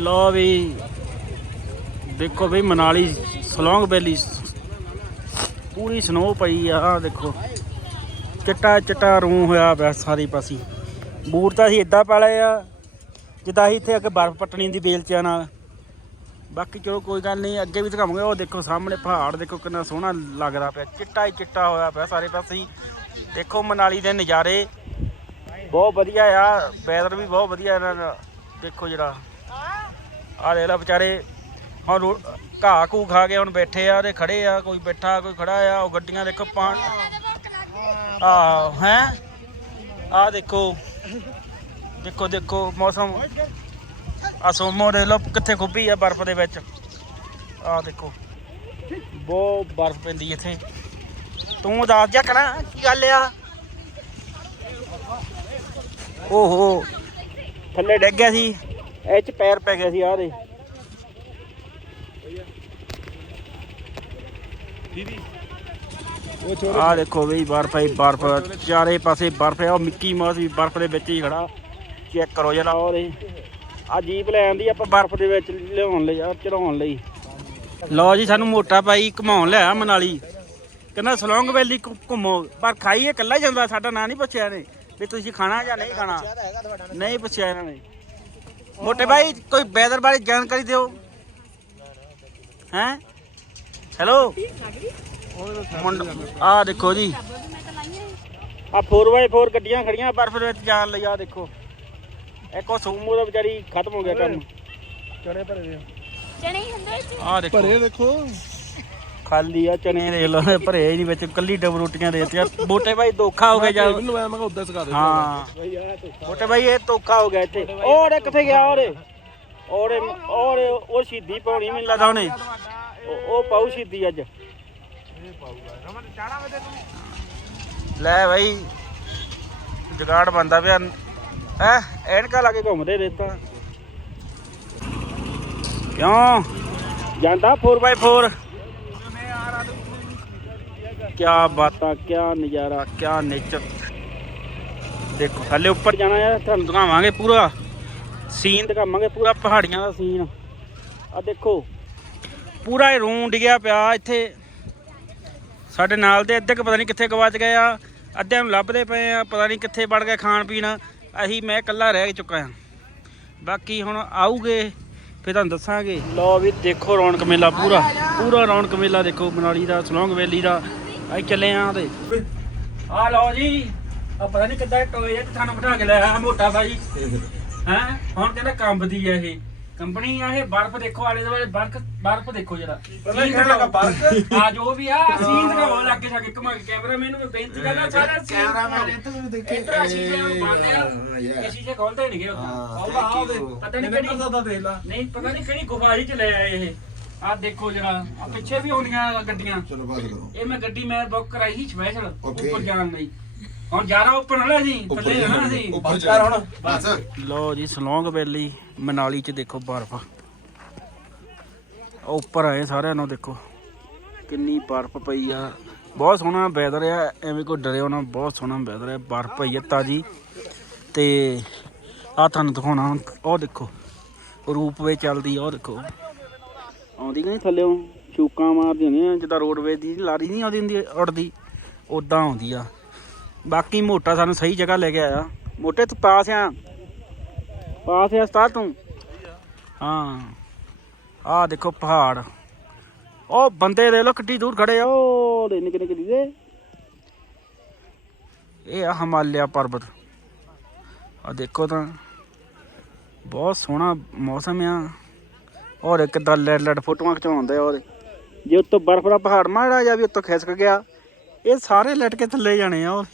ਲੋ ਵੀ, ਦੇਖੋ ਵੀ ਮਨਾਲੀ ਸਲੋਂਗ ਵੈਲੀ ਪੂਰੀ ਸਨੋ ਪਈ ਆ, ਆਹ ਦੇਖੋ। ਚਿੱਟਾ ਚਿੱਟਾ ਰੂ ਹੋਇਆ ਪਿਆ ਸਾਰੀ ਪਾਸੀ। ਬੂਟ ਤਾਂ ਅਸੀਂ ਇਦਾਂ ਪਾ ਲਏ ਆ, ਜਿੱਦਾਂ ਅਸੀਂ ਇੱਥੇ ਅੱਗੇ ਬਰਫ਼ ਪੱਟਣੀ ਦੀ ਬੇਲਚਿਆਂ ਨਾਲ। ਬਾਕੀ ਚਲੋ ਕੋਈ ਗੱਲ ਨਹੀਂ, ਅੱਗੇ ਵੀ ਦਿਖਾਵਾਂਗੇ। ਉਹ ਦੇਖੋ ਸਾਹਮਣੇ ਪਹਾੜ, ਦੇਖੋ ਕਿੰਨਾ ਸੋਹਣਾ ਲੱਗਦਾ ਪਿਆ। ਚਿੱਟਾ ਹੀ ਚਿੱਟਾ ਹੋਇਆ ਪਿਆ ਸਾਰੇ ਪਾਸੇ। ਦੇਖੋ ਮਨਾਲੀ ਦੇ ਨਜ਼ਾਰੇ। ਬਹੁਤ ਵਧੀਆ ਆ ਵੈਦਰ ਵੀ ਬਹੁਤ ਵਧੀਆ ਇਹਨਾਂ ਦਾ। ਦੇਖੋ ਜਿਹੜਾ ਆਹ ਦੇਖ ਲੈ ਵਿਚਾਰੇ, ਹੁਣ ਘਾਹ ਘੂ ਖਾ ਕੇ ਹੁਣ ਬੈਠੇ ਆ ਤੇ ਖੜੇ ਆ, ਕੋਈ ਬੈਠਾ, ਕੋਈ ਖੜਾ ਆ, ਉਹ ਗੱਡੀਆਂ ਦੇਖੋ ਪਾਣ ਆ ਹੈ? ਆ ਦੇਖੋ ਦੇਖੋ ਦੇਖੋ ਮੌਸਮ। ਆ ਸੋਮੋ ਦੇ ਲੋ ਕਿੱਥੇ ਖੁੱਬੀ ਆ ਬਰਫ਼ ਦੇ ਵਿੱਚ। ਆ ਦੇਖੋ, ਬਹੁਤ ਬਰਫ਼ ਪੈਂਦੀ ਇੱਥੇ। ਤੂੰ ਦੱਸ ਜਾ ਕਰਾਂ, ਕੀ ਗੱਲ ਆ? ਓਹੋ, ਥੱਲੇ ਡਿੱਗ ਗਿਆ ਸੀ। ਇਹ ਚ ਪੈਰ ਪੈ ਗਿਆ ਸੀ ਆ ਦੇ। ਆ ਦੇਖੋ ਬਈ, ਬਰਫ਼ ਹੀ, ਬਰਫ਼। ਚਾਰੇ ਪਾਸੇ ਬਰਫ਼ ਆ ਉਹ ਮਿੱਕੀ ਮਾਊਸ ਵੀ ਬਰਫ਼ ਦੇ ਵਿੱਚ ਹੀ ਖੜਾ। ਚੈੱਕ ਕਰੋ ਜਰਾ ਉਹਦੇ ਆ ਜੀਪ ਲੈ ਆਂਦੀ, ਆਪਾਂ ਬਰਫ਼ ਦੇ ਵਿੱਚ ਲਿਆਉਣ ਲਈ ਆ ਚੜਾਉਣ ਲਈ। ਲਓ ਜੀ, ਸਾਨੂੰ ਮੋਟਾ ਭਾਈ ਘਮਾਉਣ ਲਿਆ ਮਨਾਲੀ। ਕਹਿੰਦਾ ਸਲੋਂਗ ਵੈਲੀ ਘੁੰਮੋ। ਪਰ ਖਾਈਏ ਇਕੱਲਾ ਜਾਂਦਾ, ਸਾਡਾ ਨਾਂ ਨਹੀਂ ਪੁੱਛਿਆ ਇਹਨੇ। ਵੀ ਤੁਸੀਂ ਖਾਣਾ ਜਾਂ ਨਹੀਂ ਖਾਣਾ? ਨਹੀਂ ਪੁੱਛਿਆ ਇਹਨਾਂ ਨੇ। ਮੋਟੇ ਭਾਈ ਕੋਈ ਵੈਦਰ ਬਾਰੇ ਜਾਣਕਾਰੀ ਦਿਓ। ਹੈਂ? ਹੈਲੋ? ਆ ਦੇਖੋ ਜੀ। ਆ 4x4 ਗੱਡੀਆਂ ਖੜੀਆਂ ਬਰਫ਼ ਦੇ ਵਿੱਚ ਜਾਣ ਲਈ ਆ ਦੇਖੋ। ਇੱਕ ਸੂਮੋ ਦਾ ਵਿਚਾਰੀ ਖਤਮ ਹੋ ਗਿਆ ਕੰਮ। ਚਣੇ ਭਰੇ ਦੇ ਚਣੇ ਹੀ ਹੁੰਦੇ ਵਿੱਚ ਆ ਦੇਖੋ। ਭਰੇ ਦੇਖੋ। ਖਾਲੀ ਆ ਚਨੇ ਦੇਖ ਲਓ ਭਰੇ ਹੀ ਨਹੀਂ ਵਿੱਚ ਕੱਲੀ ਡਬ ਰੋਟੀਆਂ ਦੇ ਦਿੱਤੀਆਂ। ਮੋਟੇ ਭਾਈ ਧੋਖਾ ਹੋ ਗਿਆ ਜਾ ਮੈਨੂੰ ਮੈਂ ਮੈਂ ਕਿਹਾ ਉਦਾਂ ਸਿਖਾ ਦੇ। ਹਾਂ। ਮੋਟੇ ਭਾਈ ਇਹ ਧੋਖਾ ਹੋ ਗਿਆ ਇੱਥੇ। ਔਰ ਕਿੱਥੇ ਗਿਆ ਔਰੇ। ਔਰੇ ਔਰੇ ਉਹ ਸ਼ਹੀਦੀ ਪਾਉਣੀ ਮੈਨੂੰ ਲੱਗਦਾ ਉਹਨੇ ਉਹ- ਪਾਉ ਸ਼ਹੀਦੀ ਅੱਜ। ਲੈ ਭਾਈ ਜਗਾੜ ਬੰਦਾ ਪਿਆ। ਹੈ ਐਨਕਾ ਲਾ ਕੇ ਘੁੰਮਦੇ ਰੇਤਾ। ਕਿਉਂ? ਜਾਂਦਾ 4x4 ਕਿਆ ਬਾਤਾਂ, ਕਿਆ ਨਜ਼ਾਰਾ, ਕਿਆ ਨੇਚਰ ਦੇਖੋ, ਥੱਲੇ ਉੱਪਰ ਜਾਣਾ ਹੈ, ਤੁਹਾਨੂੰ ਦਿਖਾਵਾਂਗੇ ਪੂਰਾ। ਸੀਨ ਦਿਖਾਵਾਂਗੇ, ਪੂਰਾ ਪਹਾੜੀਆਂ ਦਾ ਸੀਨ ਆ ਦੇਖੋ, ਪੂਰਾ ਹੀ ਰੂੰ ਡਿੱਗਿਆ ਪਿਆ ਇੱਥੇ। ਸਾਡੇ ਨਾਲ ਦੇ ਅੱਧੇ ਪਤਾ ਨਹੀਂ ਕਿੱਥੇ ਗਵਾਚ ਗਏ ਆ, ਅੱਧਿਆਂ ਨੂੰ ਲੱਭਦੇ ਪਏ ਆ, ਪਤਾ ਨਹੀਂ ਕਿੱਥੇ ਵੜ ਗਏ ਖਾਣ ਪੀਣ। ਅਸੀਂ ਮੈਂ ਇਕੱਲਾ ਰਹਿ ਚੁੱਕਾ ਹਾਂ। ਬਾਕੀ ਹੁਣ ਆਊਗੇ, ਫਿਰ ਤੁਹਾਨੂੰ ਦੱਸਾਂਗੇ। ਲਓ ਵੀ ਦੇਖੋ ਰੌਣਕ ਮੇਲਾ ਪੂਰਾ। ਪੂਰਾ ਰੌਣਕ ਮੇਲਾ ਦੇਖੋ, ਮਨਾਲੀ ਦਾ ਸਲੋਂਗ ਵੈਲੀ ਦਾ। ਅਸੀਂ ਚੱਲੇ ਆਂ ਤੇ। ਆ ਲਓ ਜੀ ਆ ਪਤਾ ਨਹੀਂ ਕਿੱਦਾਂ ਟੋਏ ਜਿਹਾ ਤੁਹਾਨੂੰ ਬਿਠਾ ਕੇ ਲਿਆ ਮੋਟਾ ਭਾਈ ਹੈ ਹੁਣ ਕਹਿੰਦਾ ਕੰਬਦੀ ਆ ਇਹ। ਕੰਪਨੀ ਆ ਇਹ ਬਰਫ਼ ਦੇਖੋ ਆਲੇ ਦੁਆਲੇ ਬਰਫ਼ ਬਰਫ਼ ਦੇਖੋ ਜਰਾ। ਪਹਿਲਾਂ ਹੀ ਕਹਿਣ ਲੱਗਾ ਬਰਫ਼। ਆ ਜੋ ਵੀ ਆ ਸੀਨ ਦਿਖਾਓ ਲੱਗੇ ਜਾ ਕੇ ਘੁਮਾ ਕੇ ਕੈਮਰਾ ਮੈਨੂੰ ਮੈਂ ਬੇਨਤੀ ਕਰਦਾ ਸਾਰਾ ਸੀਨ ਇੱਥੇ ਵੀ ਦੇਖੇ। ਇੱਧਰ ਸ਼ੀਸ਼ੇ ਨੂੰ ਬੰਦ ਆ ਇਹ ਸ਼ੀਸ਼ੇ ਖੋਲਦੇ ਨਹੀਂ ਗਏ ਆਉਗਾ ਆਉਗੇ ਪਤਾ ਨਹੀਂ ਕਿਹੜੀ ਨਹੀਂ ਪਤਾ ਨਹੀਂ ਕਿਹੜੀ ਗੁਫਾ ਜੀ ਚ ਲੈ ਆਏ ਇਹ। ਆ ਦੇਖੋ ਜਰਾ ਆ ਪਿੱਛੇ ਵੀ ਆਉਂਦੀਆਂ ਗੱਡੀਆਂ। ਚਲੋ ਬਾਤ ਕਰੋ। ਇਹ ਮੈਂ ਗੱਡੀ ਮੈਂ ਬੁੱਕ ਕਰਾਈ ਸੀ ਸਪੈਸ਼ਲ Okay. ਉੱਪਰ ਜਾਣ ਲਈ। ਹੁਣ ਜਾਰਾ ਉੱਪਰ ਨਾ ਲੈ ਜੀ ਥੱਲੇ ਜਾਣਾ। ਸੀ। ਉੱਪਰ ਕਰ ਹੁਣ। ਬਸ। ਲੋ ਜੀ ਸਲੋਂਗ ਵੈਲੀ ਮਨਾਲੀ ਚ ਦੇਖੋ ਬਰਫ਼। ਉੱਪਰ ਆਏ ਸਾਰਿਆਂ ਨੂੰ ਦੇਖੋ। ਕਿੰਨੀ ਬਰਫ਼ ਪਈ ਆ। ਬਹੁਤ ਸੋਹਣਾ ਵੈਦਰ ਆ ਐਵੇਂ ਕੋਈ ਡਰਿਓ ਨਾ ਬਹੁਤ ਸੋਹਣਾ ਵੈਦਰ ਆ ਬਰਫ਼ ਪਈ ਆ ਤਾਜੀ। ਤੇ ਆ ਤੁਹਾਨੂੰ ਦਿਖਾਉਣਾ ਹੁਣ ਉਹ ਦੇਖੋ ਰੂਪਵੇ ਚੱਲਦੀ ਆ ਉਹ ਦੇਖੋ। ਆਉਂਦੀ ਕਿ ਨਹੀਂ ਥੱਲੇੋਂ ਸ਼ੂਕਾਂ ਮਾਰਦੀਆਂ ਨੇ ਜਿੱਦਾਂ ਰੋਡਵੇ ਦੀ ਲਾਰੀ ਨਹੀਂ ਆਉਂਦੀ ਹੁੰਦੀ ਉੜਦੀ ਉਦਾਂ ਆਉਂਦੀ ਆ। ਬਾਕੀ ਮੋਟਾ ਸਾਨੂੰ ਸਹੀ ਜਗ੍ਹਾ ਲੈ ਕੇ ਆਇਆ। ਮੋਟੇ ਤੂੰ ਪਾਸ ਆ। ਪਾਸ ਆ ਉਸਤਾਦ ਤੂੰ। ਹਾਂ। ਆਹ ਦੇਖੋ ਪਹਾੜ। ਉਹ ਬੰਦੇ ਦੇ ਲੋ ਕਿੱਡੀ ਦੂਰ ਖੜੇ ਆ, ਉਹ ਦੇ ਨਿੱਕੇ ਨਿੱਕੇ ਦੇ ਇਹ ਆ ਹਿਮਾਲਿਆ ਪਰਬਤ। ਆ ਦੇਖੋ ਤਾਂ, ਬਹੁਤ ਸੋਹਣਾ ਮੌਸਮ ਆ। ਔਰ ਕਿੱਦਾਂ ਲੈਟ ਲੈਟ ਫੋਟੋਆਂ ਖਿਚਾਉਂਦੇ ਆ ਉਹਦੇ। ਜੇ ਉੱਤੋਂ ਬਰਫ਼ ਦਾ ਪਹਾੜ ਮਾੜਾ ਜਾਂ ਵੀ ਉੱਤੋਂ ਖਿਸਕ ਗਿਆ, ਇਹ ਸਾਰੇ ਲਟਕੇ ਥੱਲੇ ਜਾਣੇ ਆ ਉਹ।